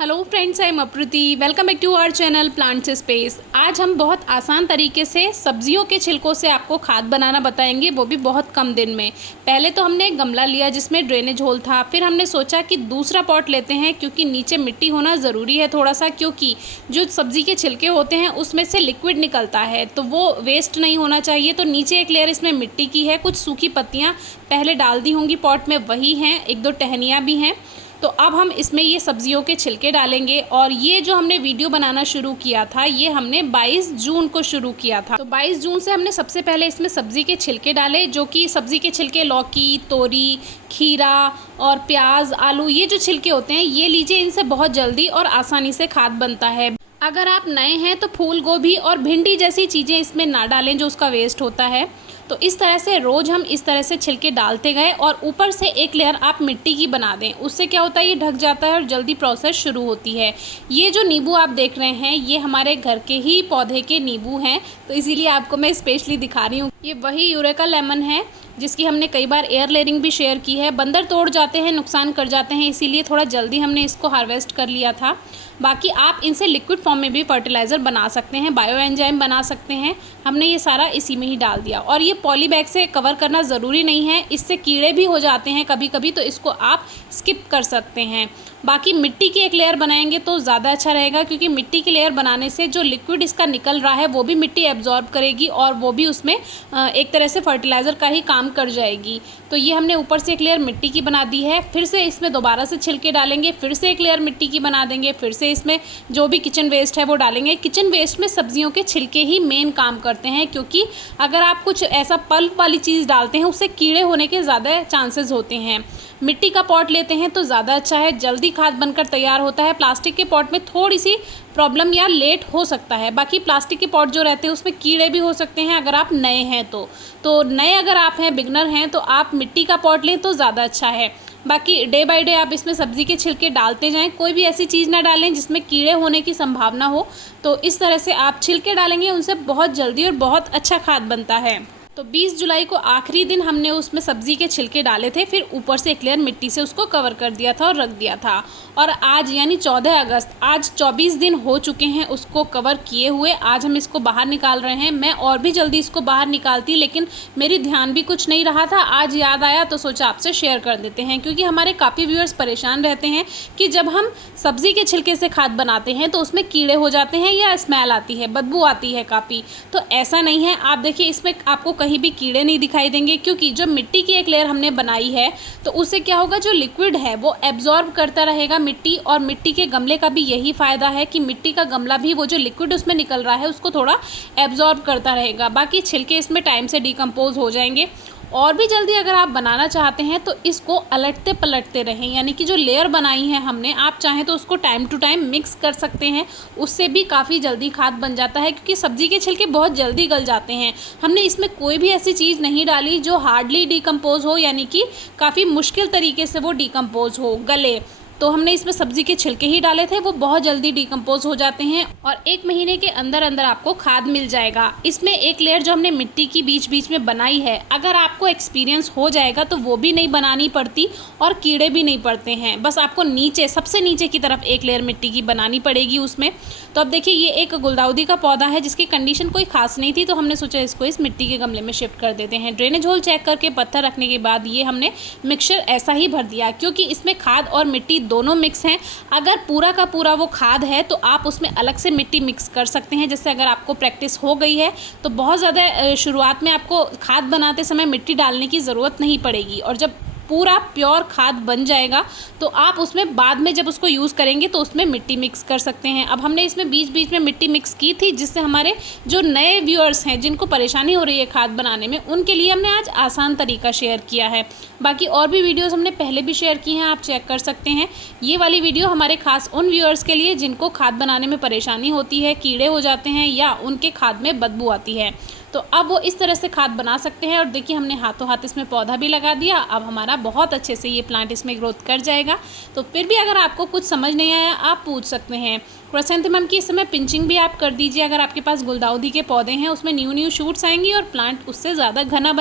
Hello friends, I am Apruti. Welcome back to our channel plants space. आज हम बहुत आसान तरीके से सब्जियों के छिलकों से आपको खाद बनाना बताएंगे, वो भी बहुत कम दिन में। पहले तो हमने एक गमला लिया जिसमें ड्रेनेज होल था, फिर हमने सोचा कि दूसरा पॉट लेते हैं क्योंकि नीचे मिट्टी होना ज़रूरी है थोड़ा सा, क्योंकि जो सब्ज़ी के छिलके होते हैं उसमें से लिक्विड निकलता है तो वो वेस्ट नहीं होना चाहिए। तो नीचे एक लेयर इसमें मिट्टी की है, कुछ सूखी पत्तियाँ पहले डाल दी होंगी पॉट में, वही हैं, एक दो टहनियाँ भी हैं। तो अब हम इसमें ये सब्जियों के छिलके डालेंगे। और ये जो हमने वीडियो बनाना शुरू किया था ये हमने 22 जून को शुरू किया था। तो 22 जून से हमने सबसे पहले इसमें सब्ज़ी के छिलके डाले, जो कि सब्ज़ी के छिलके लौकी, तोरी, खीरा और प्याज, आलू, ये जो छिलके होते हैं ये लीजिए, इनसे बहुत जल्दी और आसानी से खाद बनता है। अगर आप नए हैं तो फूल गोभी और भिंडी जैसी चीज़ें इसमें ना डालें जो उसका वेस्ट होता है। तो इस तरह से रोज़ हम इस तरह से छिलके डालते गए और ऊपर से एक लेयर आप मिट्टी की बना दें। उससे क्या होता है, ये ढक जाता है और जल्दी प्रोसेस शुरू होती है। ये जो नींबू आप देख रहे हैं ये हमारे घर के ही पौधे के नींबू हैं, तो इसीलिए आपको मैं स्पेशली दिखा रही हूँ। ये वही यूरेका लेमन है जिसकी हमने कई बार एयर लेयरिंग भी शेयर की है। बंदर तोड़ जाते हैं, नुकसान कर जाते हैं, इसीलिए थोड़ा जल्दी हमने इसको हार्वेस्ट कर लिया था। बाकी आप इनसे लिक्विड फॉर्म में भी फर्टिलाइज़र बना सकते हैं, बायो एंजाइम बना सकते हैं। हमने ये सारा इसी में ही डाल दिया। और ये पॉली बैग से कवर करना ज़रूरी नहीं है, इससे कीड़े भी हो जाते हैं कभी कभी, तो इसको आप स्किप कर सकते हैं। बाकी मिट्टी की एक लेयर बनाएंगे तो ज़्यादा अच्छा रहेगा, क्योंकि मिट्टी की लेयर बनाने से जो लिक्विड इसका निकल रहा है वो भी मिट्टी एब्जॉर्ब करेगी और वो भी उसमें एक तरह से फर्टिलाइज़र का ही काम कर जाएगी। तो ये हमने ऊपर से एक लेयर मिट्टी की बना दी है, फिर से इसमें दोबारा से छिलके डालेंगे, फिर से एक लेयर मिट्टी की बना देंगे, फिर से इसमें जो भी किचन वेस्ट है वो डालेंगे। किचन वेस्ट में सब्जियों के छिलके ही मेन काम करते हैं, क्योंकि अगर आप कुछ ऐसा पल्प वाली चीज़ डालते हैं उससे कीड़े होने के ज़्यादा चांसेस होते हैं। मिट्टी का पॉट लेते हैं तो ज़्यादा अच्छा है, जल्दी खाद बनकर तैयार होता है। प्लास्टिक के पॉट में थोड़ी सी प्रॉब्लम या लेट हो सकता है। बाकी प्लास्टिक के पॉट जो रहते हैं उसमें कीड़े भी हो सकते हैं अगर आप नए हैं तो नए अगर आप हैं, बिगनर हैं, तो आप मिट्टी का पॉट लें तो ज़्यादा अच्छा है। बाकी डे बाय डे आप इसमें सब्ज़ी के छिलके डालते जाएं, कोई भी ऐसी चीज़ ना डालें जिसमें कीड़े होने की संभावना हो। तो इस तरह से आप छिलके डालेंगे, उनसे बहुत जल्दी और बहुत अच्छा खाद बनता है। तो 20 जुलाई को आखिरी दिन हमने उसमें सब्ज़ी के छिलके डाले थे, फिर ऊपर से एक लेयर मिट्टी से उसको कवर कर दिया था और रख दिया था। और आज यानी 14 अगस्त, आज 24 दिन हो चुके हैं उसको कवर किए हुए। आज हम इसको बाहर निकाल रहे हैं। मैं और भी जल्दी इसको बाहर निकालती, लेकिन मेरी ध्यान भी कुछ नहीं रहा था। आज याद आया तो सोचा आपसे शेयर कर देते हैं, क्योंकि हमारे काफ़ी व्यूअर्स परेशान रहते हैं कि जब हम सब्ज़ी के छिलके से खाद बनाते हैं तो उसमें कीड़े हो जाते हैं या स्मेल आती है, बदबू आती है काफ़ी। तो ऐसा नहीं है, आप देखिए इसमें आपको कहीं भी कीड़े नहीं दिखाई देंगे, क्योंकि जो मिट्टी की एक लेयर हमने बनाई है तो उससे क्या होगा, जो लिक्विड है वो एब्जॉर्ब करता रहेगा मिट्टी। और मिट्टी के गमले का भी यही फ़ायदा है कि मिट्टी का गमला भी वो जो लिक्विड उसमें निकल रहा है उसको थोड़ा एब्जॉर्ब करता रहेगा। बाकी छिलके इसमें टाइम से डिकम्पोज हो जाएंगे। और भी जल्दी अगर आप बनाना चाहते हैं तो इसको अलटते पलटते रहें, यानी कि जो लेयर बनाई है हमने, आप चाहें तो उसको टाइम टू टाइम मिक्स कर सकते हैं, उससे भी काफ़ी जल्दी खाद बन जाता है, क्योंकि सब्ज़ी के छिलके बहुत जल्दी गल जाते हैं। हमने इसमें कोई भी ऐसी चीज़ नहीं डाली जो हार्डली डिकम्पोज हो, यानी कि काफ़ी मुश्किल तरीके से वो डिकम्पोज हो, गले। तो हमने इसमें सब्ज़ी के छिलके ही डाले थे, वो बहुत जल्दी डिकम्पोज हो जाते हैं और 1 महीने के अंदर अंदर आपको खाद मिल जाएगा। इसमें एक लेयर जो हमने मिट्टी की बीच बीच में बनाई है, अगर आपको एक्सपीरियंस हो जाएगा तो वो भी नहीं बनानी पड़ती और कीड़े भी नहीं पड़ते हैं। बस आपको नीचे, सबसे नीचे की तरफ एक लेयर मिट्टी की बनानी पड़ेगी उसमें। तो अब देखिए ये एक गुलदाउदी का पौधा है जिसकी कंडीशन कोई खास नहीं थी, तो हमने सोचा इसको इस मिट्टी के गमले में शिफ्ट कर देते हैं। ड्रेनेज होल चेक करके पत्थर रखने के बाद ये हमने मिक्सचर ऐसा ही भर दिया, क्योंकि इसमें खाद और मिट्टी दोनों मिक्स हैं। अगर पूरा का पूरा वो खाद है तो आप उसमें अलग से मिट्टी मिक्स कर सकते हैं। जैसे अगर आपको प्रैक्टिस हो गई है तो बहुत ज़्यादा शुरुआत में आपको खाद बनाते समय मिट्टी डालने की ज़रूरत नहीं पड़ेगी, और जब पूरा प्योर खाद बन जाएगा तो आप उसमें बाद में जब उसको यूज़ करेंगे तो उसमें मिट्टी मिक्स कर सकते हैं। अब हमने इसमें बीच बीच में मिट्टी मिक्स की थी, जिससे हमारे जो नए व्यूअर्स हैं जिनको परेशानी हो रही है खाद बनाने में, उनके लिए हमने आज आसान तरीका शेयर किया है। बाकी और भी वीडियोज़ हमने पहले भी शेयर की हैं, आप चेक कर सकते हैं। ये वाली वीडियो हमारे खास उन व्यूअर्स के लिए जिनको खाद बनाने में परेशानी होती है, कीड़े हो जाते हैं या उनके खाद में बदबू आती है। तो अब वो इस तरह से खाद बना सकते हैं। और देखिए हमने हाथों हाथ इसमें पौधा भी लगा दिया, अब हमारा बहुत अच्छे से ये प्लांट इसमें ग्रोथ कर जाएगा। तो फिर भी अगर आपको कुछ समझ नहीं आया आप पूछ सकते हैं। क्राइसैंथेमम की इस समय पिंचिंग भी आप कर दीजिए। अगर आपके पास गुलदाउदी के पौधे हैं उसमें न्यू शूट्स आएंगी और प्लांट उससे ज़्यादा घना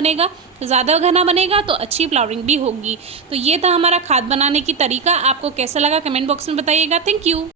बनेगा तो अच्छी फ्लावरिंग भी होगी। तो ये था हमारा खाद बनाने की तरीका। आपको कैसा लगा कमेंट बॉक्स में बताइएगा। Thank you.